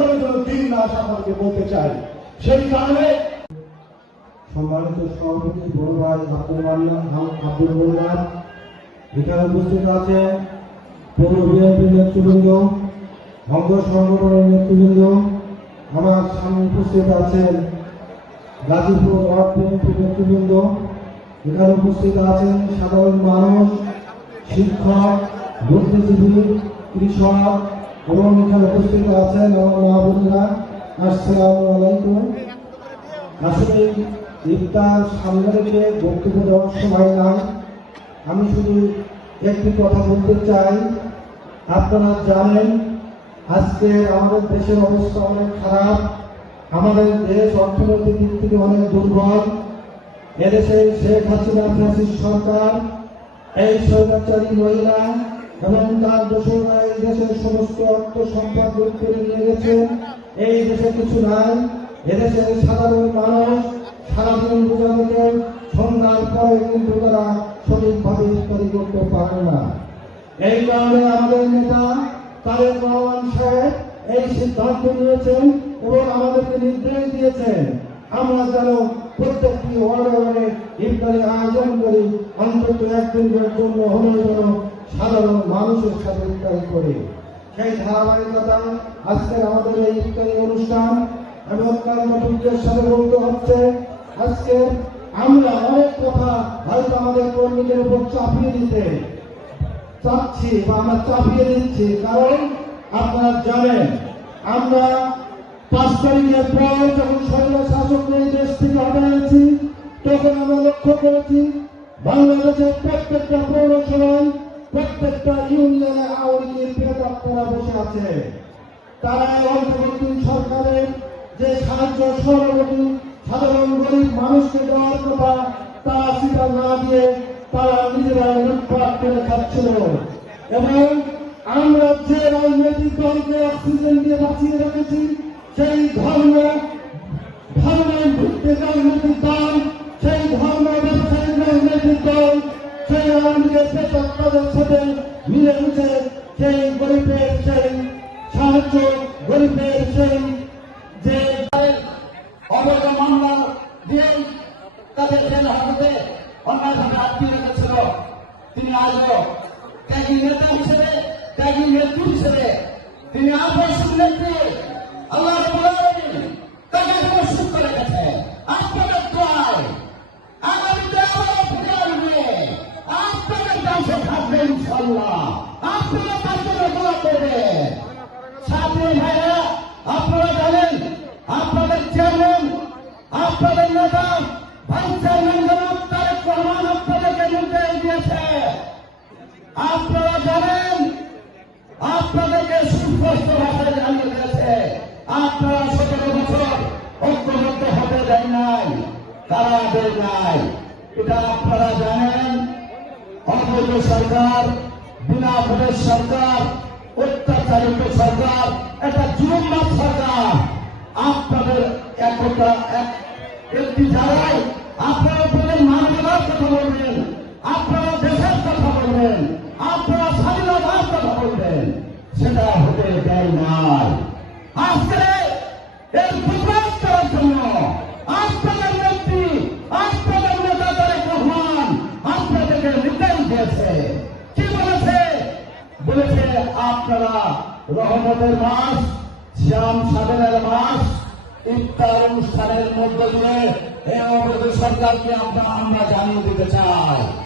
করে যেন দিন না আসে বলতে চাই, সেই কারণে সম্মানিত সভাপতি বড় ভাই আব্দুল মান্নান আব্দুল মোল্লার এখানে উপস্থিত আছে পৌর বিএনপির নেতৃবৃন্দ, অঙ্গ সংগঠনের নেতৃবৃন্দ, আমার সামনে উপস্থিত আছেন গাজীপুর ওয়ার্ড বিএনপির নেতৃবৃন্দ, এখানে উপস্থিত আছেন সাধারণ মানুষ, শিক্ষক, বুদ্ধিজীবী, কৃষক এবং এখানে উপস্থিত আছেন আমার মা বোনেরা আসসালামু আলাইকুম। আসলে ইফতার সামনে রেখে বক্তব্য দেওয়ার সময় নাই। আমি শুধু একটি কথা বলতে চাই। আপনারা জানেন, আজকে আমাদের দেশের অবস্থা অনেক খারাপ। আমাদের দেশ অর্থনৈতিক দিক থেকে অনেক দুর্বল। এদেশে শেখ হাসিনা ফ্যাসিস্ট সরকার, এই স্বৈরাচারী মহিলা এবং তার দোষরা এই দেশের সমস্ত অর্থ সম্পদ নিয়ে গেছে এই দেশে কিছু নাই। এদেশের সাধারণ মানুষ সারাদিন বোঝা থেকে সন্ধ্যার পরে কিন্তু তারা সঠিকভাবে ইফতারি করতে পারে না। এই কারণে আমাদের নেতা তারেক রহমান সাহেব এই সিদ্ধান্ত নিয়েছেন এবং আমাদেরকে নির্দেশ দিয়েছেন, আমরা যেন প্রত্যেকটি ওয়ার্ডে ওয়ার্ডে ইফতারি আয়োজন করি। অন্তত একদিনের জন্য হলেও যেন সাধারণ মানুষের সাথে ইফতারি করি। সেই ধারাবাহিকতা আজকের আমাদের এই ইফতারি অনুষ্ঠান এবং কর্মসূচির সাথে বলতে হচ্ছে, আজকে আমরা অনেক কথা হয়তো আমাদের কর্মীদের উপর চাপিয়ে দিতে চাচ্ছি বা আমরা চাপিয়ে দিচ্ছি। কারণ আপনারা জানেন, আমরা পাঁচ তারিখের পর যখন স্বৈর শাসক এই দেশ থেকে হটাইছি তখন আমরা লক্ষ্য করেছি বাংলাদেশের প্রত্যেকটা আছে তারা এই অন্তর্বর্তী সরকারের যে সাহায্য, সহযোগী, সাধারণ গরিব মানুষকে দেওয়ার কথা, তারা সেটা না দিয়ে তারা নিজেরাই লুটপাট করে খাচ্ছিল। এবং আমরা যে রাজনৈতিক দলকে অক্সিজেন দিয়ে বাঁচিয়ে রেখেছি, সেই ধর্ম, ধর্মের ভিত্তিক রাজনৈতিক দল, সেই ধর্ম ব্যবসায়িক রাজনৈতিক দল, সেই আওয়ামীদের তাদের সাথে মিলেমিশে সেই গরিবের সেই সাহায্য গরিবের সেই যে অবৈধ মামলা দিয়ে তাদের জেল হাজতে অন্যায়ভাবে আটকিয়ে রেখেছিল, তিনি আজও ত্যাগী নেতা হিসেবে, ত্যাগী নেত্রী হিসেবে তিনি আদর্শিক নেত্রী আল্লাহ তাকে এখনও সুস্থ রেখেছে। আপনাদের দোয়ায় আগামীতে আবারও ফিরে আসবে। আপনাদের পাশে থাকবে ইনশাল্লাহ আপনারা পাশে দোয়া করবেন সাথী ভাইরা আপনারা জানেন আপনাদের চেয়ারম্যান আপনাদের নেতা ভাইস চেয়ারম্যান জনাব তারেক রহমান আপনাদেরকে নির্দেশ দিয়েছে আপনারা জানেন আপনাদেরকে সুস্পষ্ট ভাষায় জানিয়ে তারা আপনারা জানেন অবৈধ সরকার বিনা সরকার, অত্যাচারিত সরকার একটা জুলুমবাদ সরকার। আপনাদের একটা এক- একটি জায়গায় আপনারা বলেন মানবতার কথা বলবেন, আপনারা দেশের কথা বলবেন, আপনারা স্বাধীনতার কথা বলবেন, সেটা হতে দেয় নাই। আজকে এই প্রকাশ করার জন্য আপনাদের নেত্রী আপনাদের নেতা তারেক রহমান আপনাদেরকে নির্দেশ দিয়েছে কি বলেছে বলেছে আপনারা রহমতের মাস, শ্যাম সাধনের মাস, ইফতার অনুষ্ঠানের মধ্য দিয়ে এই সরকারকে আমরা আমরা জানিয়ে দিতে চাই।